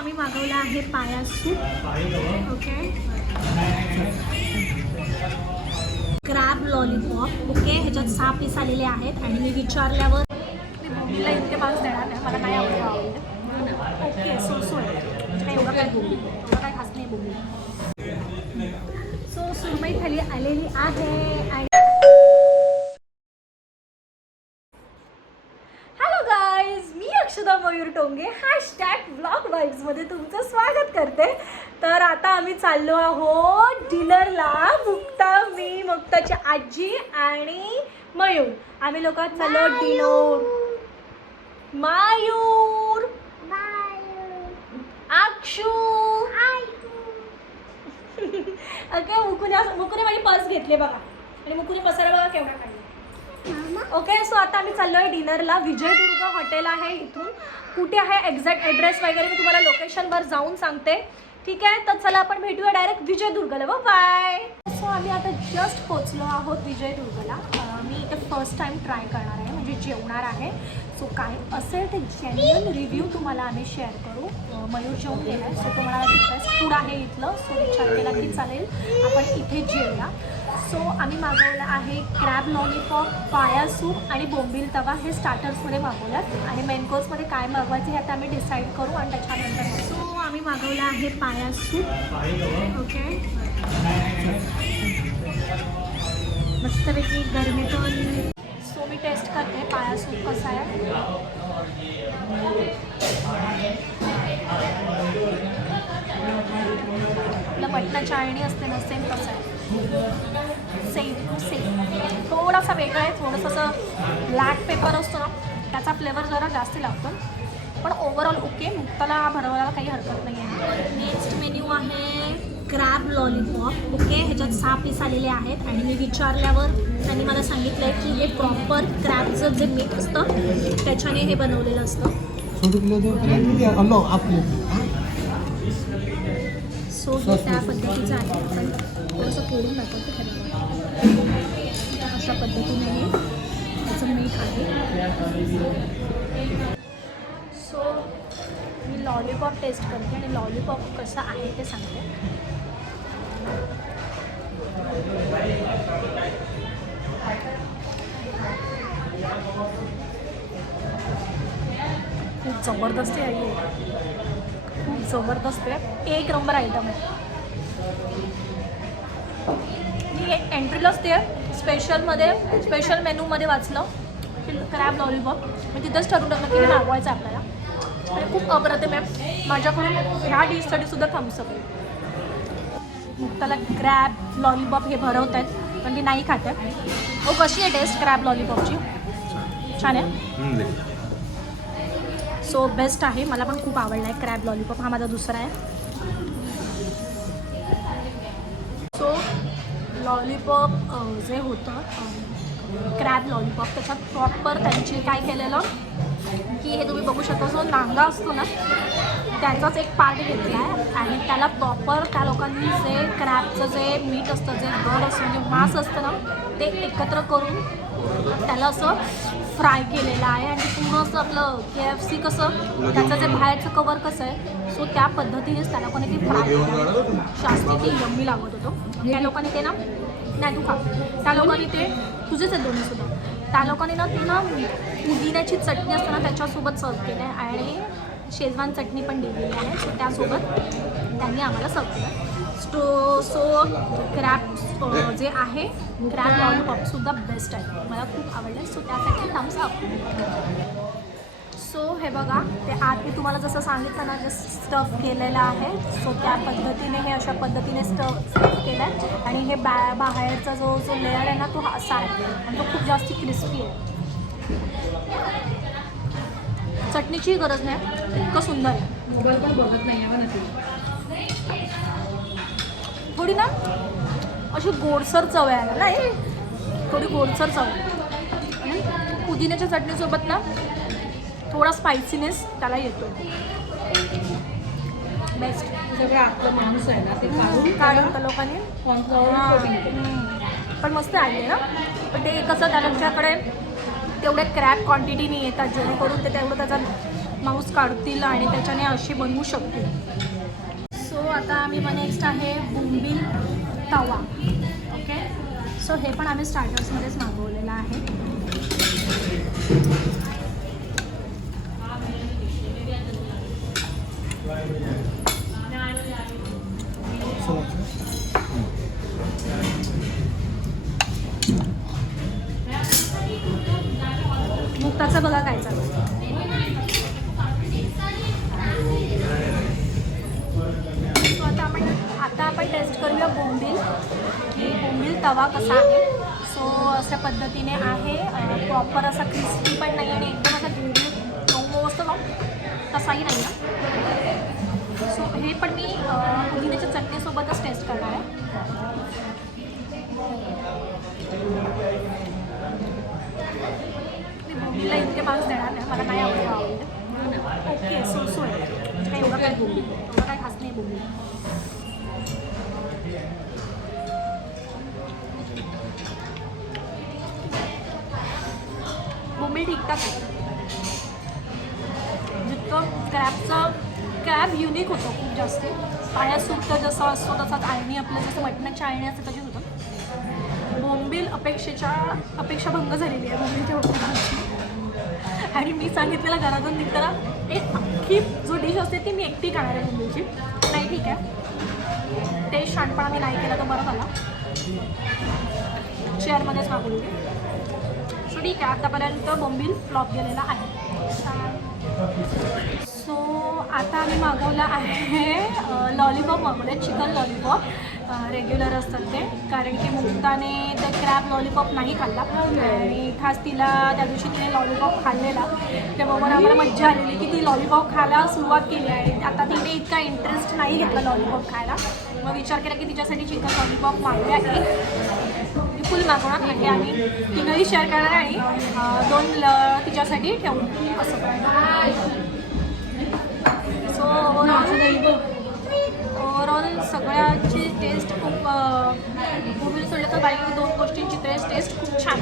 आम्ही मागवला आहे पाया soup. Okay crab lollipop okay ह्याच्यात सहा पीस आलेले आहेत आणि मी विचारल्यावर मी बोंबीला इतके मार्क्स देणार नाही. मला काय आवडलं ओके सो सो काही एवढं काय बोलू? एवढं काय खास नाही बोलू. सो सुरमई खाली आलेली आहे आणि अक्षदा मयूर टोंगे. हॅशटॅग ब्लॉग वाईब्समध्ये तुमचं स्वागत करते. तर आता आम्ही चाललो आहोत डिनरला. मुक्ता मी मुक्ताची आजी आणि मयूर. आम्ही लोक चाललो डिनर. मायूर. अक्षू ओके मुकुने मुकुने माझी पर्स घेतली बघा. आणि मुकुने पसारा बघा केवढा ओके सो आता आम्ही चाललोय डिनरला. विजयदुर्ग हॉटेल आहे इथून. कुठे आहे एक्झॅक्ट ॲड्रेस वगैरे मी तुम्हाला लोकेशनवर जाऊन सांगते. ठीक आहे? तर चला आपण भेटूया डायरेक्ट विजयदुर्गला. बाय सो आम्ही आता जस्ट पोचलो आहोत विजयदुर्गला. मी इथे फर्स्ट टाईम ट्राय करणार आहे. म्हणजे जेवणार आहे. सो काय असेल ते जेन्युअन रिव्ह्यू तुम्हाला आम्ही शेअर करू. मयूर जेवून गेला आहे. सो तुम्हाला बेस्ट फूड आहे इथलं. सो विचार केला की चालेल. आपण इथे जेवूया सो आम्ही मागवलं आहे क्रॅब लॉलीपॉप पाया सूप आणि बोंबील तवा. हे स्टार्टर्समध्ये मागवलं आणि मेन कोर्समध्ये काय मागवायचं हे आता आम्ही डिसाईड करू आणि त्याच्यानंतर सो आम्ही मागवलं आहे पाया सूप. ओके मस्तपैकी गरमीतून सो मी टेस्ट करते पाया सूप कसा आहे. आपलं मटणाची आळणी असते ना सेम कसं आहे. सेम सेम थोडासा वेगळा आहे थोडंसं असं ब्लॅक पेपर असतो ना त्याचा फ्लेवर जरा जास्त लागतो. पण ओव्हरऑल ओके मुक्ताला भरवायला काही हरकत नाही आहे नेक्स्ट मेन्यू आहे क्रॅब लॉलीपॉप ओके ह्याच्यात सहा पीस आलेले आहेत आणि मी विचारल्यावर त्यांनी मला सांगितलं की हे प्रॉपर क्रॅबचं जे मीठ असतं त्याच्याने हे बनवलेलं असतं. छोटे सो त्या पद्धतीचं आहे. आपण थोडंसं फोडून दाखवतो खरं अशा पद्धतीने हे त्याचं मीठ आहे. सो मी लॉलीपॉप टेस्ट करते आणि लॉलीपॉप कसं आहे ते सांगते. खूप जबरदस्ती आहे. सोबत असते. एक नंबर आयटम आहे मी एंट्रीलाच ते स्पेशलमध्ये स्पेशल मेनूमध्ये वाचलं. की क्रॅब लॉलीपॉप मी तिथंच ठरवून टाकलं की हे मागवायचं आपल्याला. आणि खूप अप्रतिम आहे. माझ्याकडून ह्या डिशसाठी सुद्धा थांबू शकते मुक्ताला क्रॅब लॉलीपॉप हे भरवत आहेत. पण ती नाही खात आहे. हो कशी आहे टेस्ट क्रॅब लॉलीपॉपची छान आहे? सो बेस्ट आहे. मला पण खूप आवडला आहे क्रॅब लॉलीपॉप. हा माझा दुसरा आहे. सो लॉलीपॉप जे होतं क्रॅब लॉलीपॉप त्याच्यात प्रॉपर त्यांची काय केलेलं की हे तुम्ही बघू शकता जो नांगा असतो ना त्याचाच एक पार्ट घेतला आहे आणि त्याला प्रॉपर त्या लोकांनी जे क्रॅबचं जे मीठ असतं जे गड असतं म्हणजे मांस असतं ना ते एकत्र करून त्याला असं फ्राय केलेलं आहे आणि पूर्ण असं आपलं के एफ सी कसं त्याचं जे बाहेरचं कवर कसं आहे सो त्या पद्धतीनेच त्या लोकांनी ते फ्राय केलं शास्त्री ते? यम्मी लागत होतो. त्या लोकांनी ते ना नाही तू खा. त्या लोकांनी ते तुझेच आहेत दोन्ही सुद्धा. त्या लोकांनी ना ते ना पुदिन्याची चटणी असते ना त्याच्यासोबत सर्व केलं आहे आणि शेजवान चटणी पण दिलेली आहे सो त्यासोबत त्यांनी आम्हाला सर्व केलं स्टो सो क्रॅप जे आहे क्रॅब लॉलीपॉपसुद्धा बेस्ट आहे. मला खूप आवडलं सो त्यासाठी थम्स अप सो हे बघा ते आत मी तुम्हाला जसं सांगितलं ना जे स्टफ केलेलं आहे सो त्या पद्धतीने हे अशा पद्धतीने स्टफ स्टफ केलं आहे आणि हे बॅ बाहेरचा जो जो लेअर आहे ना तो असा आहे. आणि तो खूप जास्त क्रिस्पी आहे. चटणीचीही गरज नाही. इतकं सुंदर आहे. पण बघत नाही आहे थोडी ना अशी गोडसर चव आहे ना नाही? थोडी गोडसर चव. आहे आणि पुदिन्याच्या चटणीसोबत ना थोडा स्पायसीनेस त्याला येतो. बेस्ट सगळं आपलं माणूस आहे ना ते काढून काढून त्या लोकांनी कॉर्नफ्लॉवर. पण मस्त आहे ना? पण ते कसं त्यांच्याकडे तेवढे क्रॅप क्वांटिटी नाही येतात जेणेकरून ते तेवढं त्याचा मांस काढतील आणि त्याच्याने अशी बनवू शकतील. सो आता आम्ही मग नेक्स्ट आहे बोंबील तवा. ओके सो हे पण आम्ही स्टार्टर्समध्येच मागवलेलं आहे. आपण टेस्ट करूया बोंबील. की बोंबील तवा कसा आहे? सो अशा पद्धतीने आहे. प्रॉपर असा क्रिस्पी पण नाही आणि एकदम असा ग्रेव्ही मऊ असतो ना तसाही नाही ना? सो हे पण मी पुदिन्याच्या चटणीसोबतच टेस्ट करणार आहे. मी बोंबीला इतके मार्क्स देणार नाही. मला काय आवडलं आवडलं ओके सो सो आहे काही एवढं काय बोंबील एवढं काय खास नाही बोंबील. बोंबील टिकतात जितकं क्रॅबचं क्रॅब युनिक होतं खूप जास्त. पाया सुटतं जसं असतो तसाच आळणी आपलं जसं मटणाची आळणी असते तशीच होतं बोंबील अपेक्षेच्या अपेक्षा भंग झालेली आहे बोंबीलच्या आणि मी सांगितलेलं घरातून निघताना एक अख्खी जो डिश असते ती मी एकटी खाणार आहे बोंबीलची. नाही ठीक आहे. ते शहाणपणा मी नाही केला तर बरं झाला. चेअरमध्येच मागवली सो ठीक आहे आतापर्यंत बोंबील फ्लॉप गेलेला आहे. सो आता आम्ही मागवलं आहे लॉलीपॉप मागवले चिकन लॉलीपॉप रेग्युलर असतात ते. कारण की मुक्ताने ते क्रॅब लॉलीपॉप नाही खाल्ला. आणि खास तिला त्या दिवशी तिने लॉलीपॉप खाल्लेला. तेव्हा आम्हाला मज्जा आलेली की ती लॉलीपॉप खायला सुरुवात केली आहे आता तिने इतका इंटरेस्ट नाही घेतला लॉलीपॉप खायला. मग विचार केला की तिच्यासाठी चिकन लॉलीपॉप मागूया एक फुल मागवणार म्हणजे आम्ही तिघंही शेअर करणार आणि दोन ल- तिच्यासाठी ठेवून. असं. सो हो ओव्हरऑल सगळ्यांची सगळ्याची टेस्ट खूप मोबाईल सोडलं तर बाकी दोन गोष्टींची टेस्ट टेस्ट खूप छान.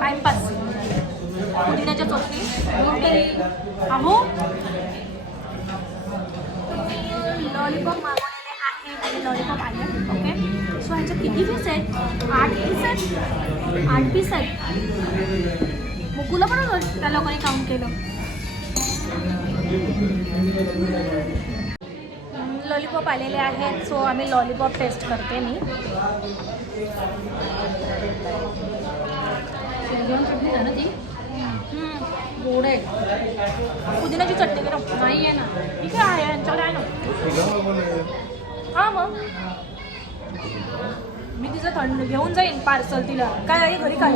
टाईमपास पुदिन्याच्या चटणी अहो लॉलीपॉप मागवलेले आहे आणि लॉलीपॉप आले ओके सो ह्याच्यात किती पीस आहेत? आठ पीस आहेत? आठ पीस आहेत. मुकुला पण त्या लोकांनी काउंट केलं. लॉलीपॉप आलेले आहेत सो आम्ही लॉलीपॉप टेस्ट करते मी. गोड आहे. पुदिन्याची चटणी करा नाही आहे ना. ठीक आहे यांच्याकडे आहे ना. हां मग. मी तिचं थंड घेऊन जाईन पार्सल तिला. काय आहे घरी काय?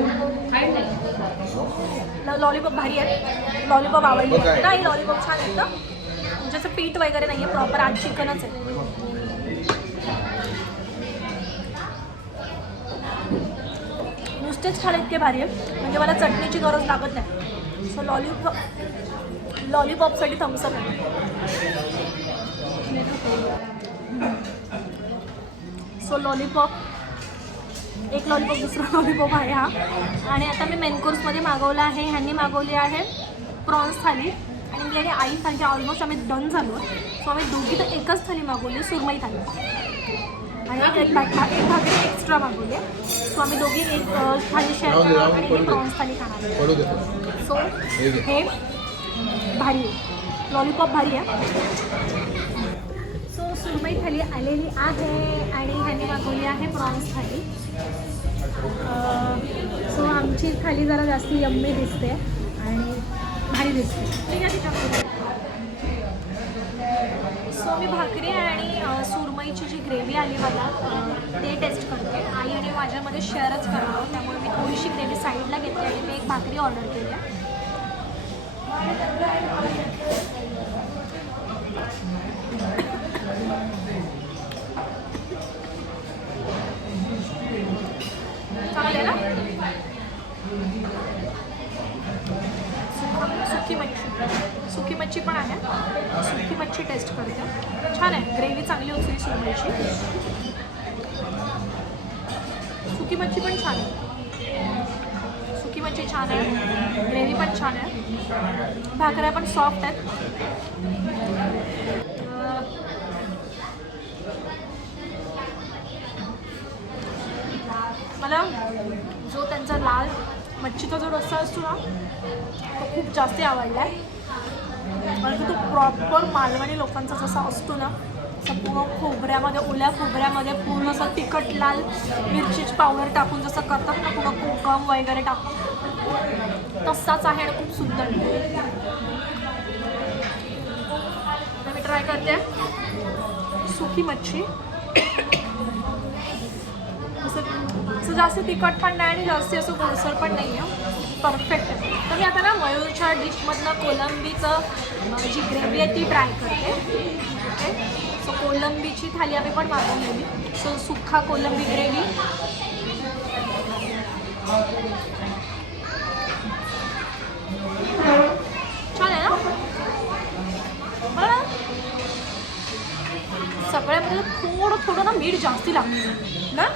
लॉलीपॉप भारी आहेत. लॉलीपॉप आवडली. नाही लॉलीपॉप छान आहेत ना म्हणजे असं पीठ वगैरे नाही आहे प्रॉपर आज चिकनच आहे. नुसतेच खायला इतके भारी आहे म्हणजे मला चटणीची गरज लागत नाही. सो लॉलीपॉप लॉलीपॉपसाठी थम्सअप आहे. सो लॉलीपॉप एक लॉलीपॉप दुसरा लॉलीपॉप आहे हा. आणि आता मी मेन कोर्समध्ये मागवलं आहे ह्यांनी मागवली आहे प्रॉन्स थाली. आणि मी आणि आई थाली ऑलमोस्ट आम्ही डन झालो सो आम्ही दोघी तर एकच थाली मागवली सुरमई थाली. आणि एक एक भाग एक भाकरी एक्स्ट्रा मागवली आहे. सो आम्ही दोघी एक थाली शेअर करणार आणि ही प्रॉन्स थाली खाणार सो हे भारी आहे. लॉलीपॉप भारी आहे. सो सुरमई थाली आलेली आहे आणि ह्यांनी मागवली आहे प्रॉन्स थाली. सो आमची थाली जरा जास्त यम्मी दिसते आणि भारी दिसते. ठीक आहे सो मी भाकरी आणि सुरमईची जी ग्रेव्ही आली मला ते टेस्ट करते. आई आणि माझ्यामध्ये शेअरच करतो त्यामुळे मी थोडीशी ग्रेव्ही साईडला घेतली आणि मी एक भाकरी ऑर्डर केली आहे चांगले ना सुकी मच्छी सुकी मच्छी पण आहे. सुकी मच्छी टेस्ट करते. छान आहे. ग्रेव्ही चांगली होती सुरमईची सुकी मच्छी पण छान आहे. सुकी मच्छी छान आहे. ग्रेव्ही पण छान आहे. भाकऱ्या पण सॉफ्ट आहेत. मला जो त्यांचा लाल मच्छीचा जो रस्सा असतो ना तो खूप जास्त आवडला आहे कारण की तो प्रॉपर मालवणी लोकांचा जसा असतो ना असं पूर्ण खोबऱ्यामध्ये ओल्या खोबऱ्यामध्ये पूर्ण असं तिखट लाल मिरचीची पावडर टाकून जसं करतात ना पूर्ण कोकम वगैरे टाकून तसाच आहे आणि खूप सुंदर. मी ट्राय करते. सुकी मच्छी. असं असं जास्त तिखट पण नाही आणि जास्ती असं गोडसर पण नाही आहे परफेक्ट आहे तर मी आता ना मयूरच्या डिशमधनं कोलंबीचं जी ग्रेव्ही आहे ती ट्राय करते. ओके सो कोलंबीची थाली आम्ही पण मागवलेली सो सुखा कोलंबी ग्रेव्ही. छान आहे ना? सगळ्यामध्ये थोडं थोडं ना मीठ जास्ती लागलेलं ना?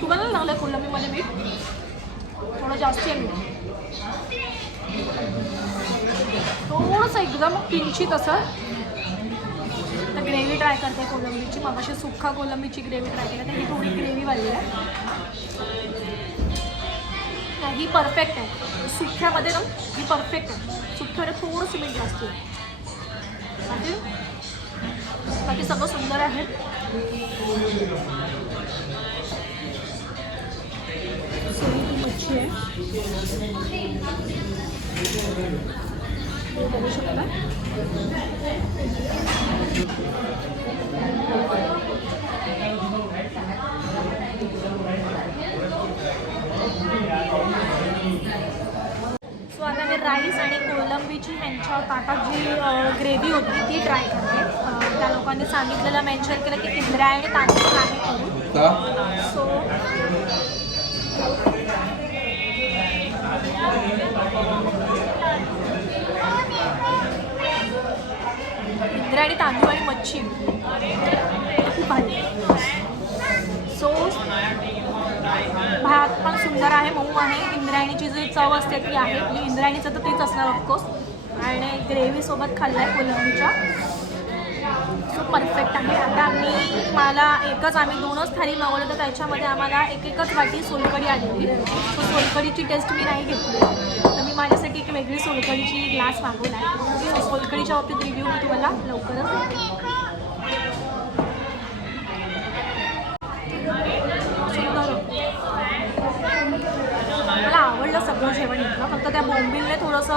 तुम्हाला लागलं कोलंबीमध्ये मीठ? थोडं जास्ती आहे मीठ. थोडंसं एकदम किंचित असं. तर ग्रेव्ही ट्राय करते कोलंबीची. मग अशी सुक्खा कोलंबीची ग्रेव्ही ट्राय केली. तर ही थोडी ग्रेव्हीवाली आहे. ही परफेक्ट आहे. सुख्यामध्ये ना ही परफेक्ट आहे. सुख्यामध्ये थोडंसं मीठ जास्त आहे. बाकी सगळं सुंदर आहे. मच्छी आहे. बघू शकता. सो आता मी राईस आणि कोलंबीची ह्यांच्या ताटात जी ग्रेव्ही होती ती ट्राय करते. त्या लोकांनी सांगितलेलं मेन्शन केलं की इंद्रा आणि तांदूळ नाही करून सो इंद्रायणी आणि तांदूळ आणि मच्छी। खूप भारी। सो भात पण सुंदर आहे मऊ आहे. इंद्रायणीची जी चव असते ती आहे. म्हणजे इंद्रायणीचं तर तीच असणार ऑफकोर्स आणि ग्रेव्हीसोबत खाल्लं आहे कोलंबीच्या सो परफेक्ट आहे. आता आम्ही मला एकच आम्ही दोनच थाळी मागवलं तर त्याच्यामध्ये आम्हाला एक एकच वाटी सोलकडी आलेली सो सोलकडीची टेस्ट मी नाही घेतली. तर मी माझ्यासाठी एक वेगळी सोलकडीची ग्लास मागवला आहे. सो सोलकडीच्या बाबतीत रिव्ह्यू मी तुम्हाला लवकरच मला आवडलं सगळं जेवण इथलं फक्त त्या बोंबिलने थोडंसं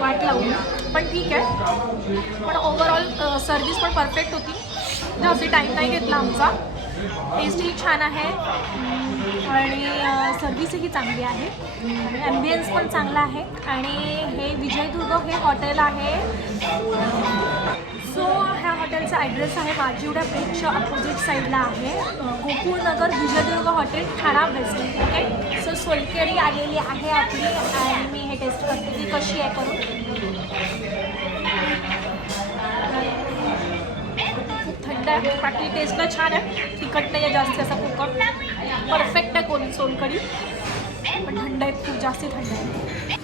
वाट लावून. पण ठीक आहे. पण ओव्हरऑल सर्विस पण परफेक्ट होती. म्हणजे जास्त टाईम नाही घेतला आमचा. टेस्टही छान आहे. आणि सर्विसही चांगली आहे. आणि ॲम्बियन्स पण चांगला आहे. आणि हे विजयदुर्ग हे हॉटेल आहे. सो ह्या हॉटेलचा ॲड्रेस आहे माजिवडा ब्रिजच्या अपोजिट साईडला आहे. Gokulnagar Vijaydurg hotel Thana best okay so solkadhi आलेली आहे आपली. आणि मी हे टेस्ट करते की कशी आहे करून. थंड आहे बाकी टेस्टला छान आहे तिखट नहीं है जास्त असा कुकर। परफेक्ट है कोण सोलकडी पण थंड आहे खूप जास्ती थंड आहे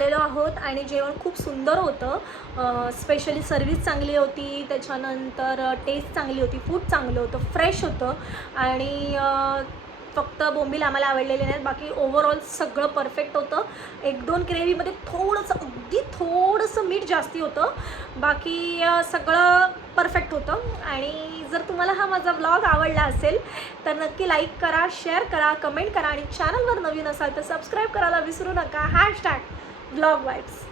आलेलो आहोत आणि जेवण खूप सुंदर होतं. स्पेशली सर्विस चांगली होती त्याच्यानंतर टेस्ट चांगली होती फूड चांगलं होतं फ्रेश होतं. आणि फक्त बोंबील आम्हाला आवडलेले नाहीत बाकी ओव्हरऑल सगळं परफेक्ट होतं. एक दोन ग्रेव्हीमध्ये थोडंसं अगदी थोडंसं मीठ जास्ती होतं. बाकी सगळं परफेक्ट होतं. आणि जर तुम्हाला हा माझा ब्लॉग आवडला असेल तर नक्की लाईक करा शेअर करा कमेंट करा आणि चॅनलवर नवीन असाल तर सबस्क्राईब करायला विसरू नका. Hashtag blog vibes